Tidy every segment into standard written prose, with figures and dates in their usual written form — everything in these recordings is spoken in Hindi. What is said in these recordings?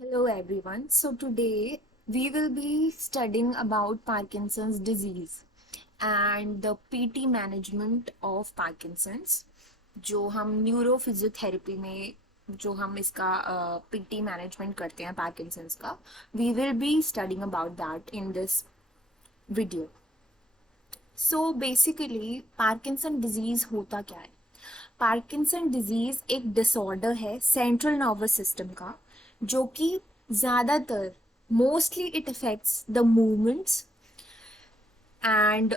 Hello everyone. So today we will be studying about Parkinson's disease and the PT management of Parkinson's जो हम न्यूरोफिजियोथेरेपी में जो हम इसका PT मैनेजमेंट करते हैं पार्किंसंस का we will be studying about that in this video. So basically Parkinson disease होता क्या है? पार्किंसन डिजीज एक डिसऑर्डर है सेंट्रल नर्वस सिस्टम का जो कि ज्यादातर mostly it affects the movements and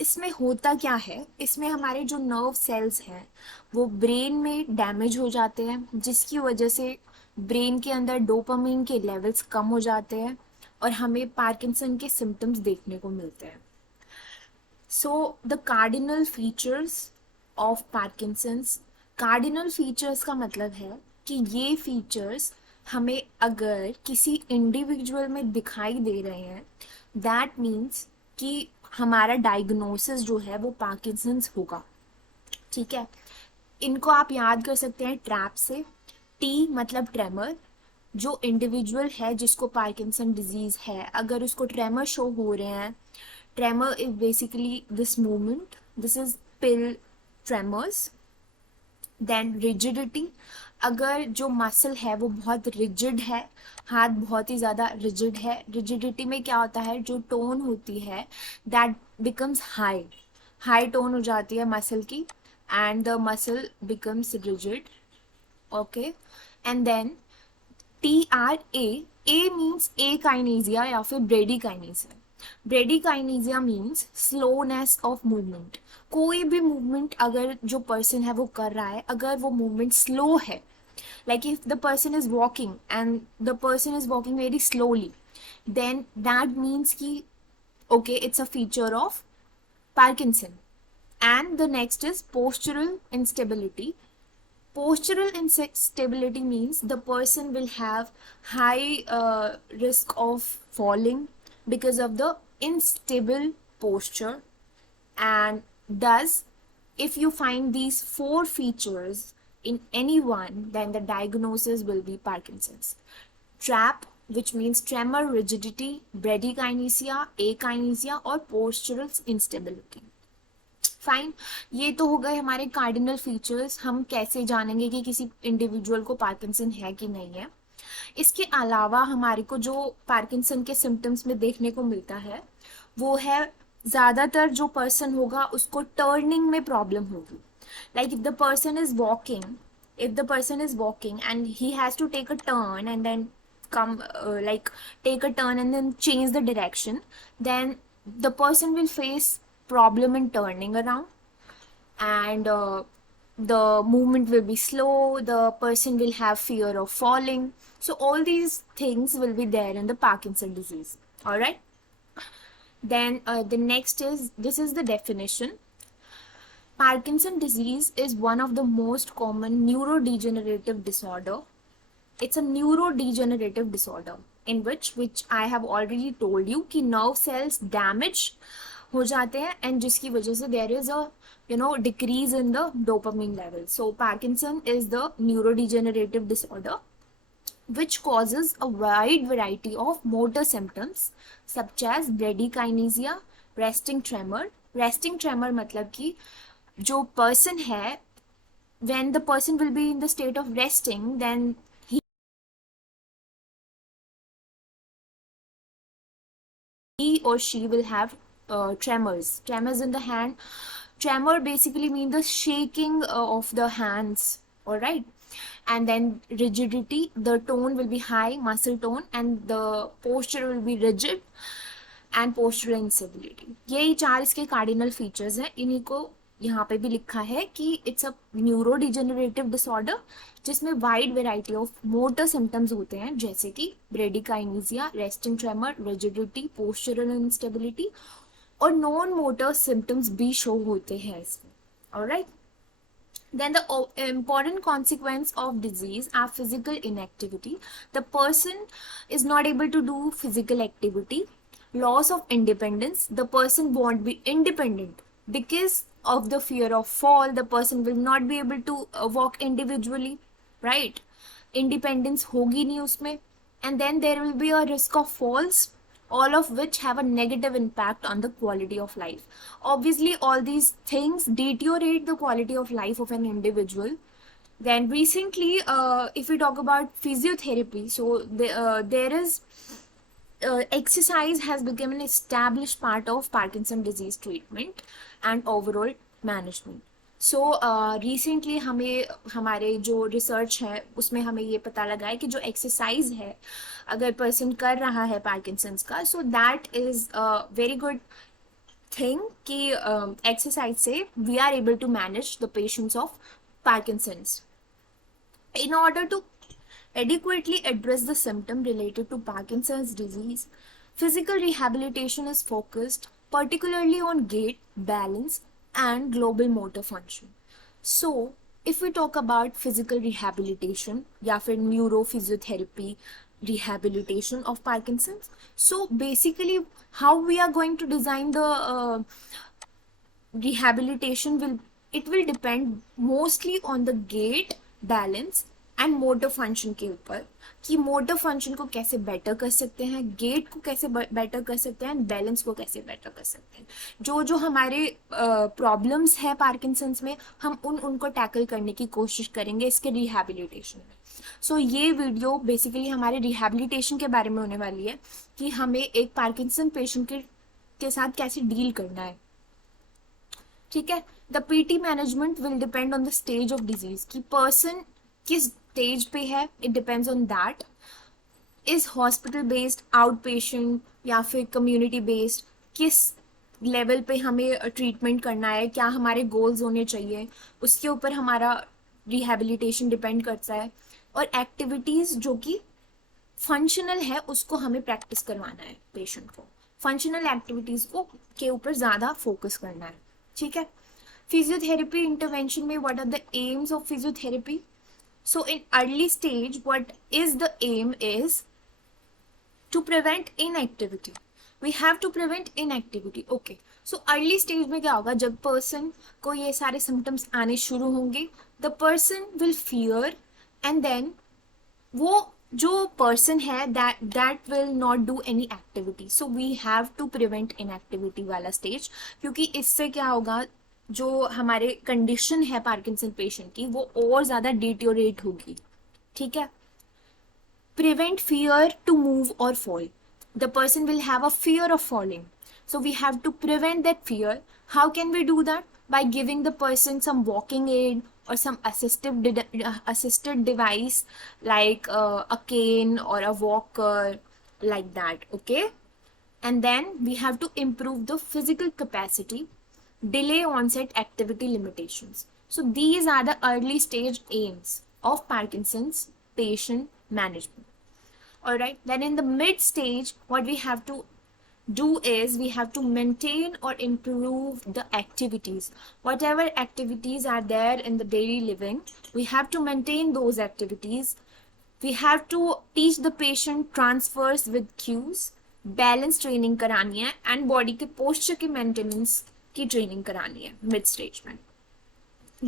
इसमें होता क्या है, इसमें हमारे जो नर्व सेल्स हैं वो ब्रेन में डैमेज हो जाते हैं जिसकी वजह से ब्रेन के अंदर डोपामिन के लेवल्स कम हो जाते हैं और हमें पार्किंसन के सिम्टम्स देखने को मिलते हैं. So the cardinal features of Parkinson's, cardinal features का मतलब है कि ये फीचर्स हमें अगर किसी इंडिविजुअल में दिखाई दे रहे हैं दैट मीन्स कि हमारा डायग्नोसिस जो है वो पार्किंसंस होगा. ठीक है, इनको आप याद कर सकते हैं ट्रैप से. टी मतलब ट्रेमर. जो इंडिविजुअल है जिसको पार्किंसन डिजीज है अगर उसको ट्रेमर शो हो रहे हैं, tremor is basically this movement. This is pill tremors. Then rigidity. अगर जो मसल है वो बहुत रिजिड है, हाथ बहुत ही ज़्यादा रिजिड है, रिजिडिटी में क्या होता है जो टोन होती है that becomes high, high tone हो जाती है मसल की and the muscle becomes rigid. Okay, and then TRA means akinesia या फिर bradykinesia. Bradykinesia means slowness of movement. कोई भी मूवमेंट अगर जो पर्सन है वो कर रहा है अगर वो मूवमेंट स्लो है, like if the person is walking and the person is walking very slowly, then that means कि okay it's a feature of Parkinson. And the next is postural instability. Postural instability means the person will have high risk of falling because of the unstable posture. And thus, if you find these four features in anyone, then the diagnosis will be Parkinson's. Trap, which means tremor, rigidity, bradykinesia, akinesia or postural instability. Fine, ये तो हो गए हमारे कार्डिनल फीचर्स. हम कैसे जानेंगे कि किसी इंडिविजुअल को पार्किंसन है कि नहीं है. इसके अलावा हमारे को जो पार्किंसन के सिम्टम्स में देखने को मिलता है वो है ज़्यादातर जो पर्सन होगा उसको टर्निंग में प्रॉब्लम होगी. Like if the person is walking, if the person is walking and he has to take a turn and then come like take a turn and then change the direction, then the person will face problem in turning around and the movement will be slow, the person will have fear of falling. So all these things will be there in the Parkinson disease. All right, then the next is, this is the definition. Parkinson disease is one of the most common neurodegenerative disorder. It's a neurodegenerative disorder in which I have already told you कि nerve cells damage हो जाते हैं and जिसकी वजह से there is a decrease in the dopamine level. So Parkinson is the neurodegenerative disorder which causes a wide variety of motor symptoms such as bradykinesia, resting tremor. Resting tremor मतलब कि जो person है, when the person will be in the state of resting, then he or she will have tremors. Tremors in the hand. Tremor basically means the shaking of the hands. All right. And then rigidity, the tone will be high, muscle tone, and the posture will be rigid and postural instability. यही चार इसके कार्डिनल फीचर्स हैं. इन्हीं को यहाँ पे भी लिखा है कि इट्स अ न्यूरोडिजेनरेटिव डिसऑर्डर जिसमें wide variety of motor symptoms होते हैं जैसे कि bradykinesia, resting tremor, rigidity, postural instability और नॉन मोटर सिम्टम्स भी शो होते हैं इसमें. Alright, then the important consequence of disease are physical inactivity. The person is not able to do physical activity. Loss of independence. The person won't be independent because of the fear of fall. The person will not be able to walk individually, right? Independence होगी नहीं उसमें. and then there will be a risk of falls, all of which have a negative impact on the quality of life. Obviously all these things deteriorate the quality of life of an individual. Then recently, if we talk about physiotherapy, so there is exercise has become an established part of Parkinson disease treatment and overall management. So recently हमें हमारे जो रिसर्च है उसमें हमें ये पता लगा है कि जो एक्सरसाइज है अगर पर्सन कर रहा है पार्किंसंस का, so that is very good thing कि एक्सरसाइज से we are able to manage the patients of Parkinson's. In order to adequately address the symptom related to Parkinson's disease, physical rehabilitation is focused particularly on gait, balance, and global motor function. So, if we talk about physical rehabilitation या फिर neurophysiotherapy rehabilitation of Parkinson's, so basically how we are going to design the rehabilitation will depend mostly on the gait, balance and motor function के ऊपर कि मोटर फंक्शन को कैसे बेटर कर सकते हैं, गेट को कैसे बेटर कर सकते हैं एंड बैलेंस को कैसे बेटर कर सकते हैं. जो जो हमारे प्रॉब्लम्स है पार्किंसंस में हम उनको टैकल करने की कोशिश करेंगे इसके रिहैबिलिटेशन में. सो ये वीडियो बेसिकली हमारे रिहैबिलिटेशन के बारे में होने वाली है कि हमें एक पार्किंसन पेशेंट के साथ कैसे डील करना है. ठीक है. The PT management will depend on the stage of disease कि पर्सन किस स्टेज पे है. It depends on that. Is hospital based, out patient या फिर कम्युनिटी बेस्ड, किस लेवल पे हमें ट्रीटमेंट करना है, क्या हमारे गोल्स होने चाहिए, उसके ऊपर हमारा रिहैबिलिटेशन डिपेंड करता है. और एक्टिविटीज़ जो कि फंक्शनल है उसको हमें प्रैक्टिस करवाना है पेशेंट को. फंक्शनल एक्टिविटीज़ को के ऊपर ज़्यादा फोकस करना है. ठीक है. फिजियोथेरेपी इंटरवेंशन में what are the aims of physiotherapy. So in early stage, what is the aim is to prevent inactivity. We have to prevent inactivity. Okay. So early stage में क्या होगा, जब person को ये सारे symptoms आने शुरू होंगे, the person will fear and then वो जो person है that will not do any activity. So we have to prevent inactivity वाला stage, क्योंकि इससे क्या होगा, जो हमारे कंडीशन है पार्किंसन पेशेंट की वो और ज़्यादा डिटोरेट होगी. ठीक है. प्रिवेंट फियर टू मूव और fall. The person will have a fear of falling, so we have to prevent that fear. How can we do that? By giving the person some walking aid or some assisted device like a cane or a walker, like that. Okay. And then we have to improve the physical capacity, delay onset activity limitations. So these are the early stage aims of Parkinson's patient management. All right. Then in the mid stage, what we have to do is we have to maintain or improve the activities. Whatever activities are there in the daily living, we have to maintain those activities. We have to teach the patient transfers with cues, balance training करानी है and body के posture के maintenance की training करानी है mid stage में.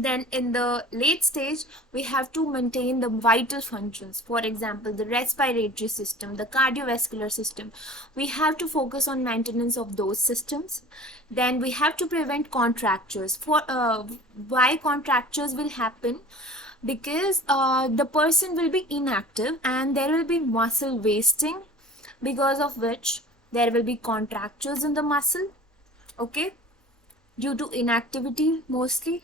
Then in the late stage, we have to maintain the vital functions. For example, the respiratory system, the cardiovascular system. We have to focus on maintenance of those systems. Then we have to prevent contractures. Why contractures will happen? Because the person will be inactive and there will be muscle wasting, because of which there will be contractures in the muscle. Okay, due to inactivity mostly.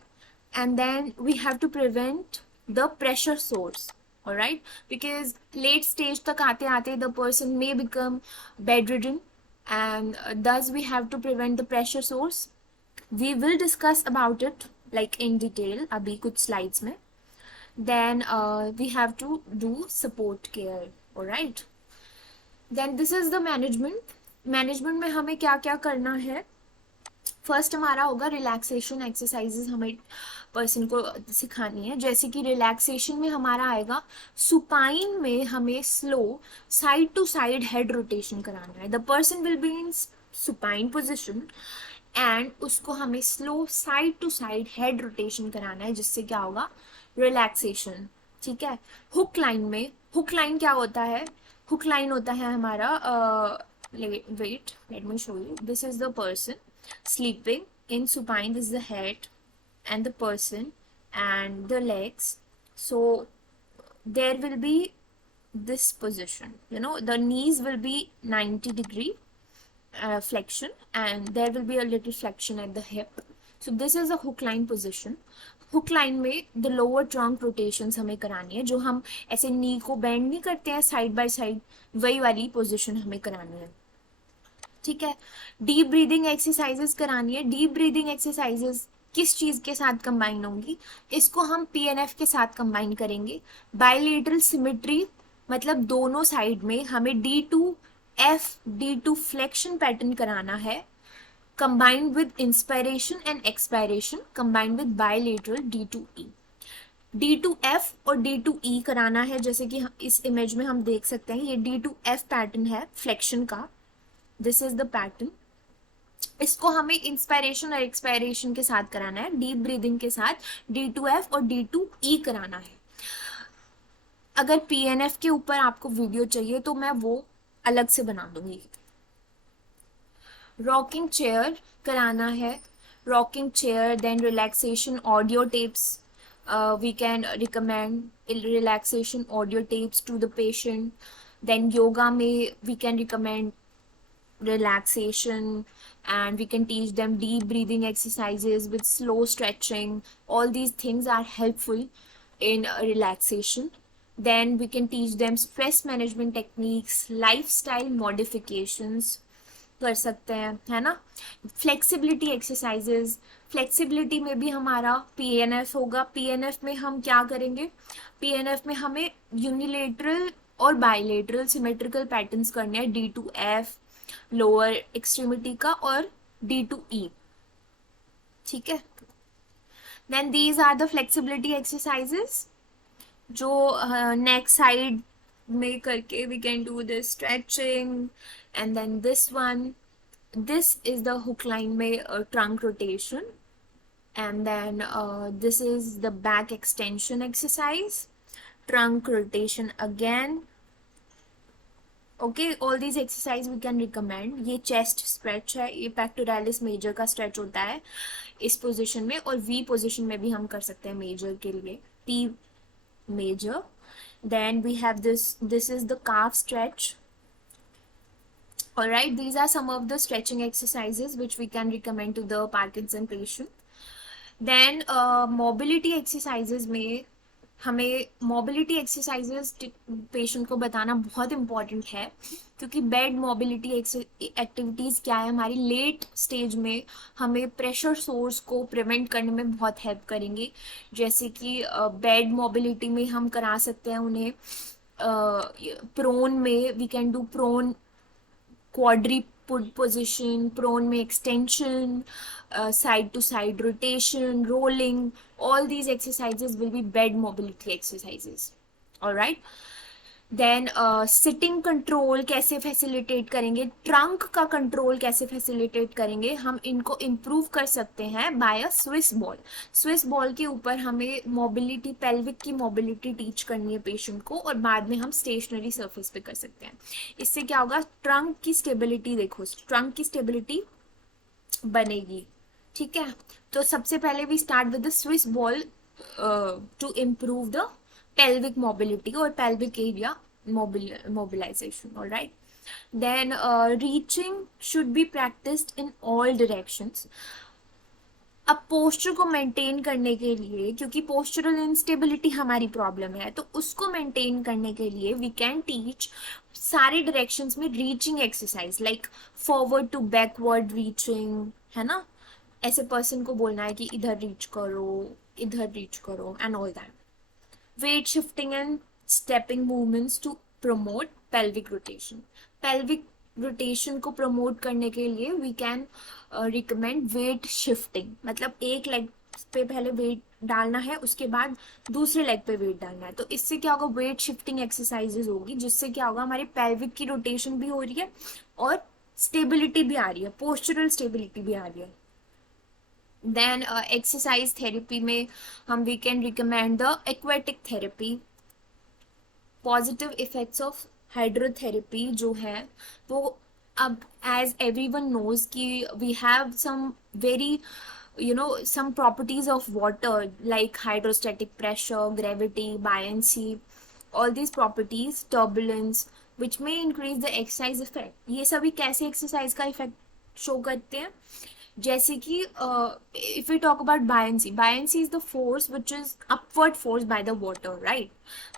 And then we have to prevent the pressure source. All right, because late stage tak aate aate the person may become bedridden, and thus we have to prevent the pressure source. We will discuss about it like in detail abhi kuch slides mein. Then we have to do support care. All right. Then this is the management. Management में हमें क्या क्या करना है. फर्स्ट हमारा होगा रिलैक्सेशन एक्सरसाइजेस हमें पर्सन को सिखानी है. जैसे कि रिलैक्सेशन में हमारा आएगा सुपाइन में हमें slow side to side head rotation कराना है. The person will be in supine position and उसको हमें slow side to side head rotation कराना है, जिससे क्या होगा, रिलैक्सेशन. ठीक है. हुक लाइन में, हुक लाइन क्या होता है, हुक लाइन होता है हमारा, wait let me show you, this is the person sleeping in supine, this is the head and the person and the legs. So there will be this position, you know, the knees will be 90 degree flexion and there will be a little flexion at the hip. So this is a hook line position. Hook line में द लोअर ट्रंक रोटेशंस हमें करानी है, जो हम ऐसे नी को बेंड नहीं करते हैं साइड बाय साइड, वही वाली पोजीशन हमें करानी है, ठीक है। डीप ब्रीदिंग एक्सरसाइजेस करानी है। डीप ब्रीदिंग एक्सरसाइजेस किस चीज के साथ कंबाइन होंगी, इसको हम पीएनएफ के साथ कंबाइन करेंगे। बायलेटरल सिमेट्री मतलब दोनों साइड में हमें D2F D2 फ्लेक्शन पैटर्न कराना है, combined with inspiration and expiration combined with bilateral D2E। D2F और D2E कराना है, जैसे कि इस इमेज में हम देख सकते हैं, ये D2F पैटर्न है फ्लेक्शन का, दिस इज द पैटर्न। इसको हमें इंस्पायरेशन और एक्सपायरेशन के साथ कराना है, डीप ब्रीदिंग के साथ D2F और D2E कराना है। अगर PNF के ऊपर आपको वीडियो चाहिए तो मैं वो अलग से बना दूंगी। रॉकिंग चेयर कराना है, rocking chair, then relaxation audio tapes, we can recommend relaxation audio tapes to the patient. Then yoga में we can recommend relaxation and we can teach them deep breathing exercises with slow stretching. All these things are helpful in relaxation. Then we can teach them stress management techniques, lifestyle modifications कर सकते हैं, है ना। फ्लेक्सिबिलिटी एक्सरसाइजेस, फ्लेक्सिबिलिटी में भी हमारा पीएनएफ होगा। पीएनएफ में हम क्या करेंगे, पीएनएफ में हमें यूनिलेटरल और बायलेटरल सिमेट्रिकल पैटर्न्स करने हैं, D2F लोअर एक्सट्रीमिटी का और D2E, ठीक है। Then these are the flexibility exercises जो नेक साइड में करके we can do this stretching, and then this one, this is the hook line में trunk rotation, and then this is the back extension exercise, trunk rotation again, okay। all these exercise we can recommend। ये chest stretch है, ये pectoralis major का stretch होता है इस position में, और V position में भी हम कर सकते हैं major के लिए, P major। Then we have this is the calf stretch, all right। these are some of the stretching exercises which we can recommend to the Parkinson patient। then mobility exercises में हमें mobility exercises पेशेंट को बताना बहुत important है, क्योंकि बेड मोबिलिटी एक्टिविटीज़ क्या है, हमारी लेट स्टेज में हमें प्रेशर सोर्स को प्रिवेंट करने में बहुत हेल्प करेंगे। जैसे कि बेड मोबिलिटी में हम करा सकते हैं उन्हें, प्रोन में we can do prone quadruped position, prone में extension, side to side rotation, rolling, all these exercises will be bed mobility exercises, all right। then sitting control कैसे facilitate करेंगे, trunk का control कैसे facilitate करेंगे, हम इनको improve कर सकते हैं by a Swiss ball। Swiss ball के ऊपर हमें mobility, pelvic की mobility teach करनी है patient को, और बाद में हम stationary surface पे कर सकते हैं। इससे क्या होगा, trunk की stability देखो, trunk की stability बनेगी, ठीक है। तो सबसे पहले we start with the Swiss ball to improve the pelvic mobility or pelvic area mobilization, all right। then reaching should be practiced in all directions। अब पोस्चर को मेंटेन करने के लिए, क्योंकि पोस्चरल इंस्टेबिलिटी हमारी प्रॉब्लम है, तो उसको मेंटेन करने के लिए वी कैन टीच सारे डायरेक्शंस में reaching exercise, like forward to backward reaching, है ना। ऐसे पर्सन को बोलना है कि इधर रीच करो, इधर रीच करो, and all that. weight shifting and stepping movements to promote pelvic rotation। pelvic rotation को promote करने के लिए we can recommend weight shifting, मतलब एक leg पे पहले weight डालना है, उसके बाद दूसरे leg पे weight डालना है। तो इससे क्या होगा, weight shifting exercises होगी, जिससे क्या होगा, हमारे pelvic की rotation भी हो रही है और stability भी आ रही है, postural stability भी आ रही है। then exercise therapy में हम we can recommend the aquatic therapy, positive effects of hydrotherapy जो है वो अब एज एवरीवन नोज कि we have some very some properties of water like hydrostatic pressure, gravity, buoyancy, all these properties, turbulence, which may increase the exercise effect. ये सभी कैसे एक्सरसाइज का इफेक्ट शो करते हैं? जैसे कि if we talk about buoyancy is the force which is upward force by the water, right?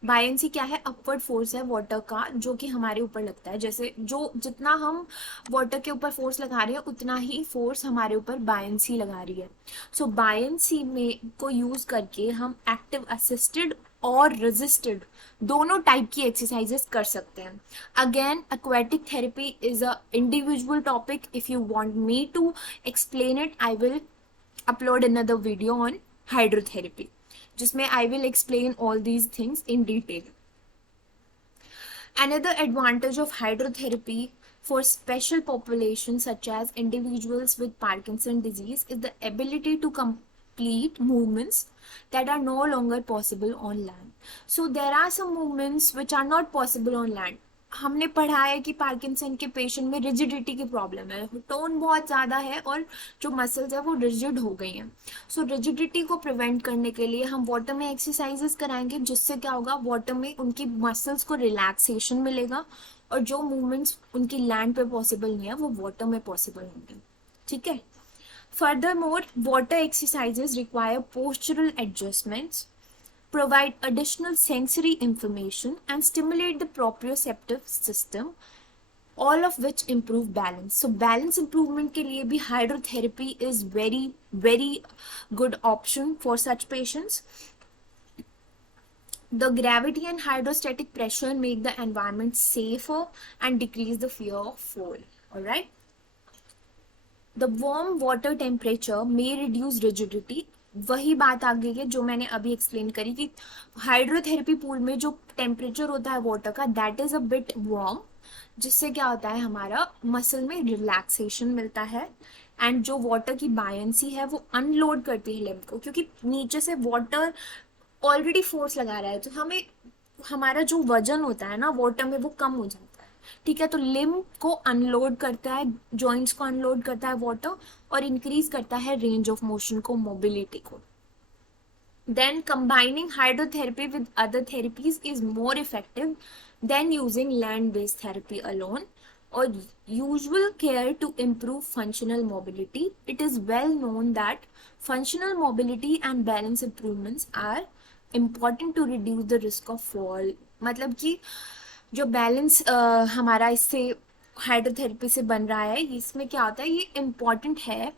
Buoyancy क्या है? अपवर्ड फोर्स है वाटर का जो कि हमारे ऊपर लगता है। जैसे जो जितना हम वाटर के ऊपर फोर्स लगा रहे हैं उतना ही फोर्स हमारे ऊपर बायंसी लगा रही है। सो बायंसी में को यूज करके हम एक्टिव असिस्टेड और रेजिस्टेड दोनों टाइप की एक्सरसाइजेस कर सकते हैं। Again aquatic therapy is a individual topic. If you want me to explain it, I will upload another video on hydrotherapy जिसमें I will explain all these things in detail. Another advantage of hydrotherapy for special populations such as individuals with Parkinson disease is the ability to complete movements that are no longer possible on land. So there are some movements which are not possible on land. हमने पढ़ा है कि पार्किंसन के पेशेंट में रिजिडिटी की प्रॉब्लम है, टोन बहुत ज़्यादा है और जो मसल्स है वो रिजिड हो गई हैं। सो रिजिडिटी को प्रिवेंट करने के लिए हम वाटर में एक्सरसाइजेस कराएंगे जिससे क्या होगा, वाटर में उनकी मसल्स को रिलैक्सेशन मिलेगा और जो मूवमेंट्स उनकी लैंड पे पॉसिबल नहीं है वो वाटर में पॉसिबल होंगे। ठीक है। Furthermore, water exercises require postural adjustments, provide additional sensory information, and stimulate the proprioceptive system, all of which improve balance. So balance improvement के लिए भी hydrotherapy is very very good option for such patients. The gravity and hydrostatic pressure make the environment safer and decrease the fear of fall. All right. The warm water temperature may reduce rigidity. वही बात आ गई है जो मैंने अभी एक्सप्लेन करी कि हाइड्रोथेरेपी पूल में जो टेम्परेचर होता है वाटर का that is a bit warm, जिससे क्या होता है हमारा मसल में रिलैक्सेशन मिलता है एंड जो वाटर की बायंसी है वो अनलोड करती है लिम्ब को, क्योंकि नीचे से वाटर ऑलरेडी फोर्स लगा रहा है तो हमें हमारा जो वजन होता है ना वाटर में वो कम हो जाता है। ठीक है, तो लिम्ब को अनलोड करता है, जॉइंट्स को अनलोड करता है वाटर और इंक्रीज करता है रेंज ऑफ मोशन को, मोबिलिटी को। Then combining hydrotherapy with other therapies is more effective than using land-based therapy alone or usual care to improve functional mobility. It is well known that functional mobility and balance improvements are important to reduce the risk of fall. मतलब कि जो बैलेंस हमारा इससे हाइड्रोथेरेपी से बन रहा है इसमें क्या होता है, ये इम्पॉर्टेंट है,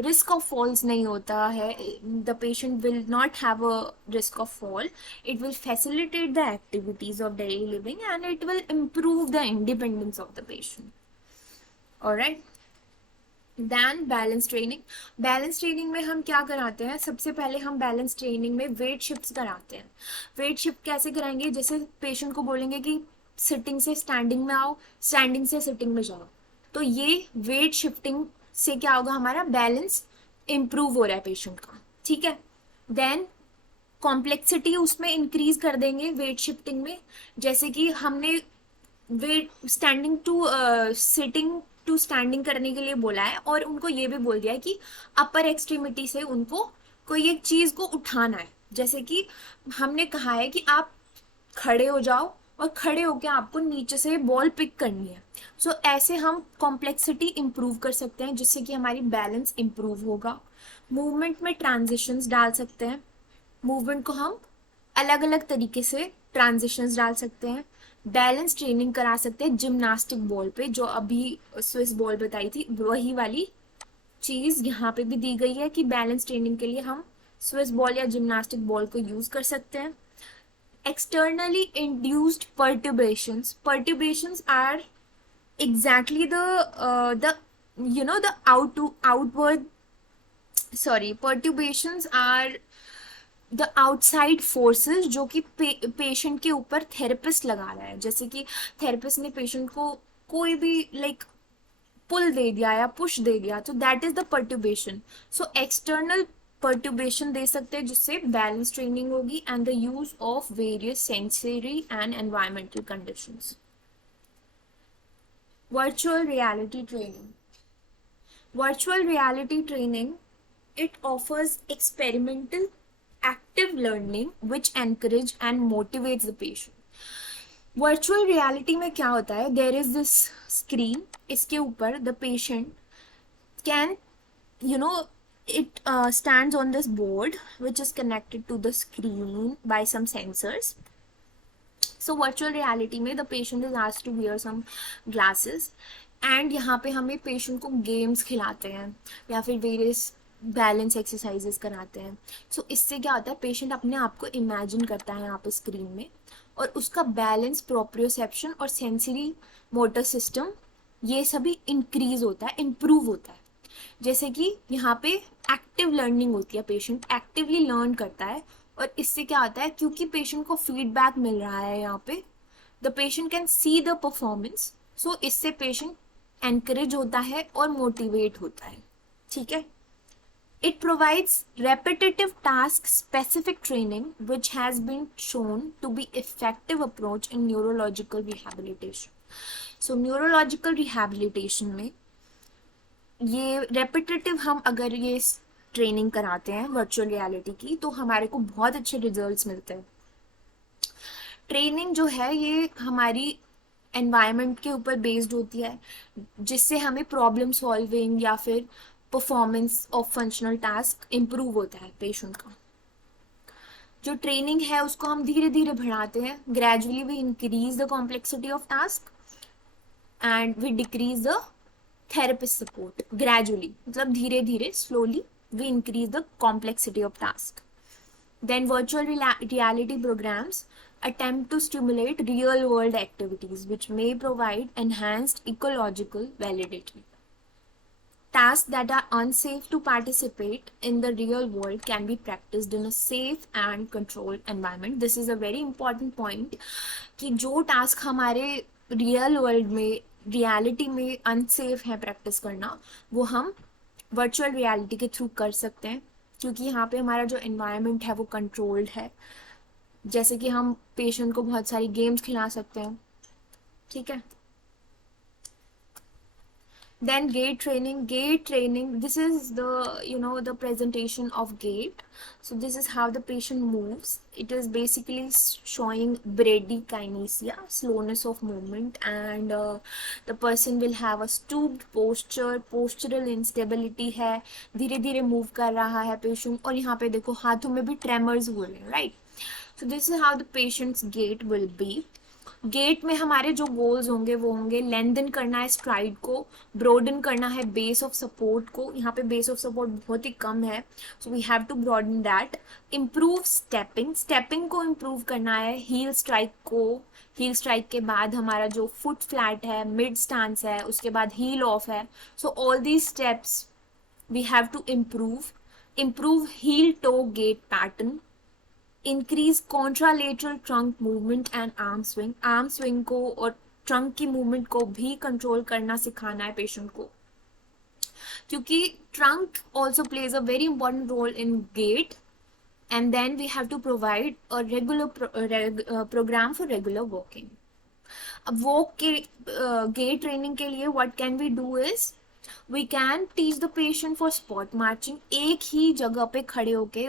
रिस्क ऑफ फॉल्स नहीं होता है, the patient will not have a risk of fall, it will facilitate the activities of daily living and it will improve the independence of the patient. Alright, than balance training. Balance training में हम क्या कराते हैं, सबसे पहले हम बैलेंस ट्रेनिंग में वेट शिफ्ट्स कराते हैं। वेट शिफ्ट कैसे कराएंगे, जैसे पेशेंट को बोलेंगे कि सिटिंग से स्टैंडिंग में आओ, स्टैंडिंग से सिटिंग में जाओ, तो ये वेट शिफ्टिंग से क्या होगा, हमारा बैलेंस इंप्रूव हो रहा है पेशेंट का। ठीक है, देन कॉम्प्लेक्सिटी उसमें इंक्रीज कर देंगे वेट शिफ्टिंग में, जैसे कि हमने weight standing to sitting to standing करने के लिए बोला है और उनको ये भी बोल दिया है कि अपर एक्सट्रीमिटी से उनको कोई एक चीज को उठाना है, जैसे कि हमने कहा है कि आप खड़े हो जाओ और खड़े होकर आपको नीचे से बॉल पिक करनी है। सो ऐसे हम कॉम्प्लेक्सिटी इंप्रूव कर सकते हैं जिससे कि हमारी बैलेंस इंप्रूव होगा। मूवमेंट में ट्रांजिशंस डाल सकते हैं, मूवमेंट को हम अलग अलग तरीके से ट्रांजिशंस डाल सकते हैं। बैलेंस ट्रेनिंग करा सकते हैं जिम्नास्टिक बॉल पे, जो अभी स्विस बॉल बताई थी वही वाली चीज यहाँ पे भी दी गई है कि बैलेंस ट्रेनिंग के लिए हम स्विस बॉल या जिम्नास्टिक बॉल को यूज कर सकते हैं। Externally induced perturbations. Perturbations are exactly the outward. Sorry, perturbations are the outside forces जो कि पेशेंट के ऊपर थेरेपिस्ट लगा रहा है। जैसे कि थेरेपिस्ट ने पेशेंट को कोई भी पुल दे दिया या पुश दे दिया, तो that is the perturbation. So external perturbation दे सकते हैं जिससे बैलेंस ट्रेनिंग होगी and the use of various sensory and environmental conditions. Virtual reality training. Virtual reality training, it offers experimental active learning which encourage and motivates the patient. Virtual reality में क्या होता है, देयर इज दिस स्क्रीन, इसके ऊपर the patient can, you know, it stands on this board which is connected to the screen by some sensors. So virtual reality में the patient is asked to wear some glasses and यहाँ पे हमें पेशेंट को गेम्स खिलाते हैं या फिर वेरियस बैलेंस एक्सरसाइजेस कराते हैं. सो इससे क्या होता है, पेशेंट अपने आप को इमेजिन करता है यहाँ पे स्क्रीन में और उसका बैलेंस, प्रोप्रियोसेप्शन और सेंसरी मोटर सिस्टम ये सभी इंक्रीज होता है, इम्प्रूव होता है. जैसे कि यहाँ पे एक्टिव लर्निंग होती है, पेशेंट एक्टिवली लर्न करता है और इससे क्या होता है, क्योंकि पेशेंट को फीडबैक मिल रहा है यहाँ पे, the patient can see the performance. So इससे पेशेंट एनकरेज होता है और मोटिवेट होता है. ठीक है. It provides repetitive task specific training which has been shown to be effective approach in neurological rehabilitation. So neurological rehabilitation में ये रेपिटेटिव, हम अगर ये ट्रेनिंग कराते हैं वर्चुअल रियलिटी की तो हमारे को बहुत अच्छे रिजल्ट्स मिलते हैं. ट्रेनिंग जो है ये हमारी एनवायरनमेंट के ऊपर बेस्ड होती है जिससे हमें प्रॉब्लम सॉल्विंग या फिर performance of functional task improve होता है पेशेंट का. जो ट्रेनिंग है उसको हम धीरे धीरे बढ़ाते हैं, gradually we increase the complexity of task and we decrease the therapist support. Gradually मतलब धीरे धीरे, slowly we increase the complexity of task. Then virtual reality programs attempt to stimulate real world activities which may provide enhanced ecological validity. Tasks that are unsafe to participate in the real world can be practiced in a safe and controlled environment. This is a very important point कि जो टास्क हमारे रियल वर्ल्ड में, रियलिटी में अनसेफ है प्रैक्टिस करना, वो हम वर्चुअल रियलिटी के थ्रू कर सकते हैं क्योंकि यहाँ पे हमारा जो एनवायरनमेंट है वो कंट्रोल्ड है. जैसे कि हम पेशेंट को बहुत सारी गेम्स खिला सकते हैं. ठीक है. Then gait training. Gait training, this is the, you know, the presentation of gait. So this is how the patient moves. It is basically showing bradykinesia, slowness of movement, and the person will have a stooped posture, postural instability है, धीरे धीरे मूव कर रहा है पेशेंट. और यहाँ पे देखो हाथों में भी ट्रेमर्स हो रहे हैं, right. So this is how the patient's gait will be. Gait में हमारे जो गोल्स होंगे वो होंगे, लेंथन करना है स्ट्राइड को, ब्रॉडन करना है बेस ऑफ सपोर्ट को. यहाँ पे बेस ऑफ सपोर्ट बहुत ही कम है, so we have to broaden that. Improve stepping, stepping को इम्प्रूव करना है. हील स्ट्राइक को, हील स्ट्राइक के बाद हमारा जो फुट फ्लैट है, मिड स्टांस है, उसके बाद हील ऑफ है. So all these steps we have to improve heel toe gait pattern. Increase contralateral trunk movement and arm swing. Arm swing को और ट्रंक की मूवमेंट को भी कंट्रोल करना सिखाना है पेशेंट को क्योंकि trunk also plays a very important role in gait. And then we have to provide a regular programme for regular walking. अब वॉक के गेट ट्रेनिंग के लिए what can we do is we can teach the patient for spot marching. एक ही जगह पे खड़े होके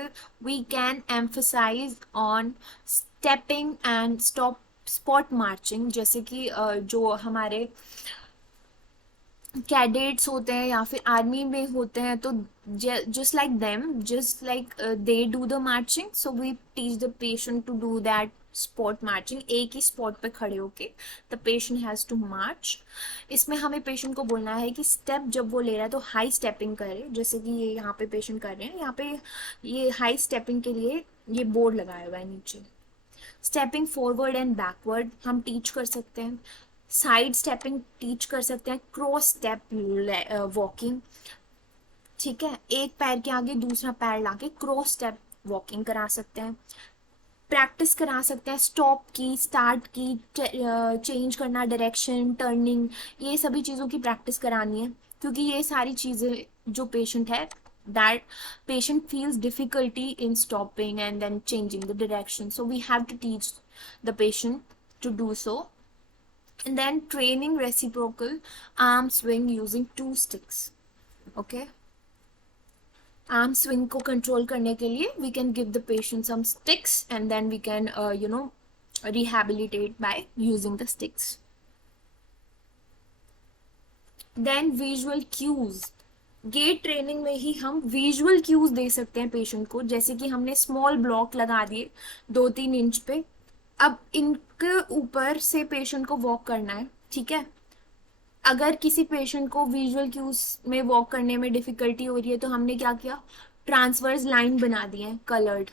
we can emphasize on stepping and spot marching. जैसे कि जो हमारे कैडेट्स होते हैं या फिर आर्मी में होते हैं तो just like them, just like they do the marching, so we teach the patient to do that spot marching. एक ही स्पॉट पे खड़े होके द पेशेंट हैज टू मार्च. इसमें हमें पेशेंट को बोलना है कि स्टेप जब वो ले रहा है तो हाई स्टेपिंग करे, जैसे कि ये यहाँ पे पेशेंट कर रहे हैं. यहाँ पे ये हाई स्टेपिंग के लिए ये बोर्ड लगाया हुआ है नीचे. स्टेपिंग फॉरवर्ड एंड बैकवर्ड हम टीच कर सकते हैं. साइड स्टेपिंग टीच कर सकते हैं. क्रॉस स्टेप वॉकिंग, ठीक है, एक पैर के आगे दूसरा पैर लाके क्रॉस स्टेप वॉकिंग करा सकते हैं. प्रैक्टिस करा सकते हैं स्टॉप की, स्टार्ट की, चेंज करना डायरेक्शन, टर्निंग, ये सभी चीज़ों की प्रैक्टिस करानी है क्योंकि ये सारी चीज़ें जो पेशेंट है, that patient feels difficulty in stopping and then changing the direction, so we have to teach the patient to do so. and then training reciprocal arm swing using 2 sticks. Okay, arm swing को control करने के लिए we can give the patient some sticks and then we can rehabilitate by using the sticks. Then visual cues. Gait training में ही हम विजुअल क्यूज दे सकते हैं पेशेंट को, जैसे कि हमने स्मॉल ब्लॉक लगा दिए 2-3 इंच पे, अब इनके ऊपर से पेशेंट को वॉक करना है, ठीक है। अगर किसी पेशेंट को विजुअल क्यूज में वॉक करने में डिफिकल्टी हो रही है तो हमने क्या किया, ट्रांसवर्स लाइन बना दी है कलर्ड,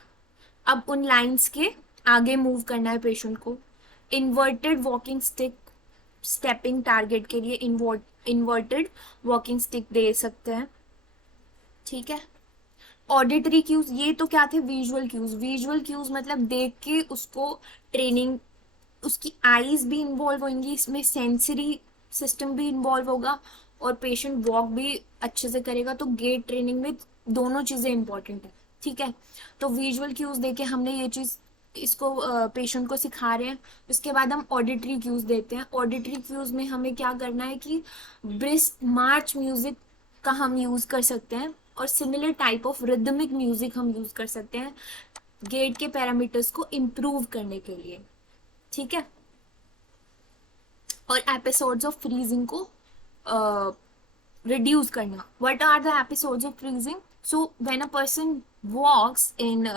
अब उन लाइंस के आगे मूव करना है पेशेंट को। Inverted walking stick, stepping target के लिए इन्वर्टेड वॉकिंग स्टिक दे सकते हैं, ठीक है। ऑडिटरी क्यूज, ये तो क्या थे, विजुअल क्यूज। विजुअल क्यूज मतलब देख के उसको ट्रेनिंग, उसकी आईज भी इन्वॉल्व होंगी इसमें, सेंसरी सिस्टम भी इन्वॉल्व होगा और पेशेंट वॉक भी अच्छे से करेगा। तो गेट ट्रेनिंग में दोनों चीजें इंपॉर्टेंट है, ठीक है। तो विजुअल क्यूज देके हमने ये चीज इसको पेशेंट को सिखा रहे हैं। उसके बाद हम ऑडिटरी क्यूज देते हैं। ऑडिटरी क्यूज में हमें क्या करना है कि ब्रिस्क मार्च म्यूजिक का हम यूज कर सकते हैं और similar type of rhythmic music हम यूज कर सकते हैं गेट के पैरामीटर्स को इम्प्रूव करने के लिए, ठीक है। और एपिसोड्स ऑफ फ्रीजिंग को रिड्यूस करना। What are the episodes of freezing? So when a person walks in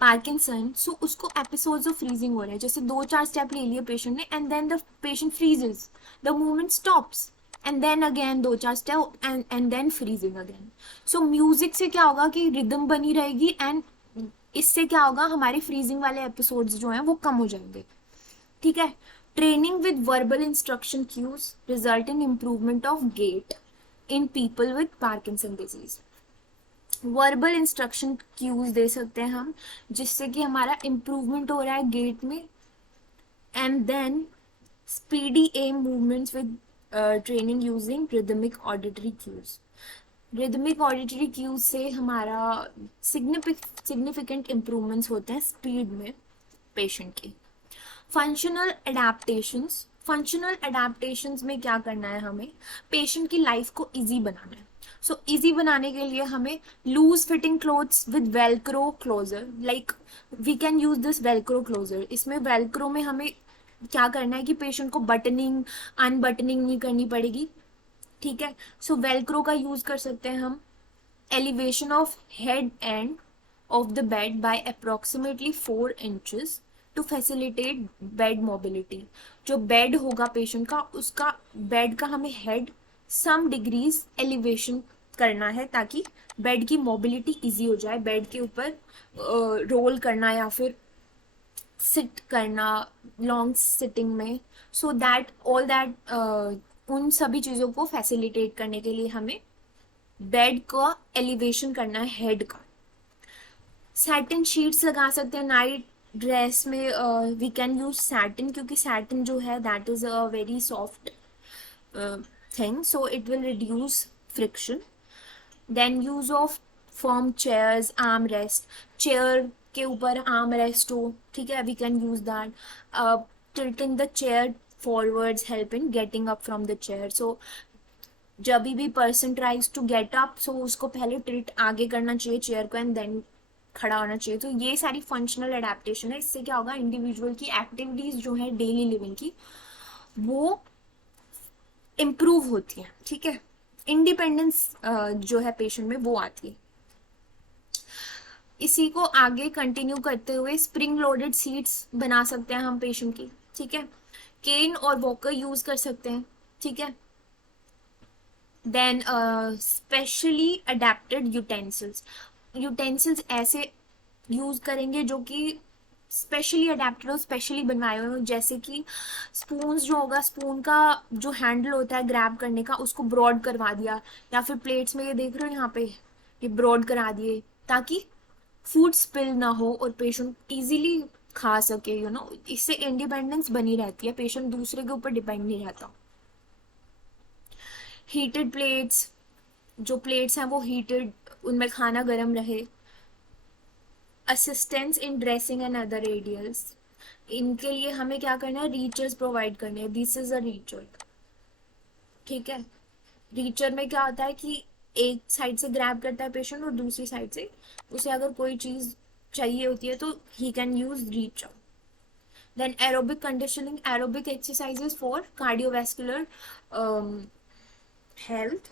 Parkinson, so उसको एपिसोड्स ऑफ फ्रीजिंग हो रहे हैं, जैसे 2-4 स्टेप ले लिए पेशेंट ने and then the patient freezes, the movement stops and then again 2-4 step and then freezing again. So music से क्या होगा कि रिदम बनी रहेगी एंड इससे क्या होगा, हमारे फ्रीजिंग वाले एपिसोड्स जो हैं वो कम हो जाएंगे, ठीक है। Training with verbal instruction cues result in improvement of gait in people with Parkinson disease. Verbal instruction cues दे सकते हैं हम, जिससे कि हमारा इम्प्रूवमेंट हो रहा है गेट में। And then speedy M movements with training using rhythmic auditory cues. Rhythmic auditory cues से हमारा सिग्निफिकेंट इम्प्रूवमेंट्स होते हैं स्पीड में पेशेंट की। फंक्शनल एडेप्टेशंस, फंक्शनल एडेप्टेशंस में क्या करना है, हमें पेशेंट की लाइफ को इजी बनाना है। सो इजी बनाने के लिए हमें loose fitting clothes with Velcro closure, like we can use this Velcro closure. इसमें वेलक्रो में हमें क्या करना है कि पेशेंट को बटनिंग अनबटनिंग नहीं करनी पड़ेगी, ठीक है। सो वेलक्रो का यूज कर सकते हैं हम। Elevation of head and of the bed by approximately 4 inches to facilitate bed mobility. जो बेड होगा पेशेंट का, उसका बेड का हमें हेड सम डिग्रीज एलिवेशन करना है ताकि बेड की मोबिलिटी इजी हो जाए, बेड के ऊपर रोल करना या फिर सिट करना लॉन्ग सिटिंग में। सो दैट ऑल दैट उन सभी चीज़ों को फैसिलिटेट करने के लिए हमें बेड का एलिवेशन करना है हेड का। सैटिन शीट्स लगा सकते हैं नाइट ड्रेस में, वी कैन यूज सैटिन, क्योंकि सैटिन जो है that is a very soft thing, so it will reduce friction. Then use of foam chairs, arm rest, chair के ऊपर आर्म रेस्ट हो, ठीक है, we can use that. Tilting the chair forwards help in getting up from the chair. So जब भी person tries to get up, so उसको पहले टिल्ट आगे करना चाहिए चेयर को एंड देन खड़ा होना चाहिए। तो ये सारी फंक्शनल एडेप्टेशन है। इससे क्या होगा, इंडिविजुअल की एक्टिविटीज जो है डेली लिविंग की वो इम्प्रूव होती है, ठीक है। इंडिपेंडेंस जो है पेशेंट में वो आती है। इसी को आगे कंटिन्यू करते हुए स्प्रिंग लोडेड सीट्स बना सकते हैं हम पेशेंट की, ठीक है। केन और वॉकर यूज कर सकते हैं, ठीक है। Then specially adapted utensils, utensils ऐसे यूज करेंगे जो कि स्पेशली अडेप्टेड और स्पेशली बनवाए हुए हो, जैसे कि स्पून्स जो होगा, स्पून का जो हैंडल होता है ग्रैब करने का, उसको ब्रॉड करवा दिया, या फिर प्लेट्स में ये देख रहे हो यहाँ पे ये ब्रॉड करा दिए ताकि फूड स्पिल ना हो और पेशेंट इजीली खा सके, यू नो। इससे इंडिपेंडेंस बनी रहती है, पेशेंट दूसरे के ऊपर डिपेंड नहीं रहता। हीटेड प्लेट्स, जो प्लेट्स हैं वो हीटेड, उनमें खाना गर्म रहे। Assistance in dressing and other aerials, इनके लिए हमें क्या करना है, रीचर्स प्रोवाइड करने हैं. This is a richer. ठीक है. रीचर में क्या होता है कि एक साइड से ग्रैब करता है पेशेंट और दूसरी साइड से उसे अगर कोई चीज चाहिए होती है तो he can use richer. Then aerobic conditioning, aerobic exercises for cardiovascular health,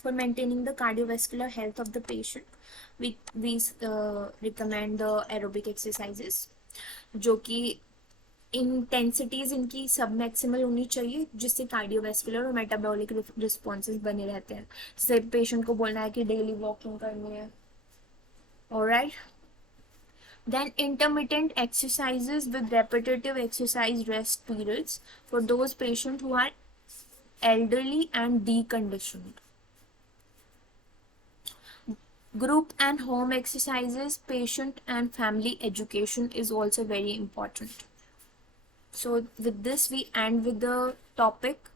for maintaining the cardiovascular health of the patient. We recommend the aerobic exercises जो कि इंटेंसिटीज इनकी सब मैक्सिमल होनी चाहिए जिससे कार्डियोवैस्कुलर और मेटाबॉलिक रिस्पॉन्सेज बने रहते हैं. जैसे पेशेंट को बोलना है कि डेली वॉकिंग करनी है. Alright. Then intermittent exercises with repetitive exercise rest periods for those patients who are elderly and deconditioned. Group and home exercises, patient and family education is also very important. So with this we end with the topic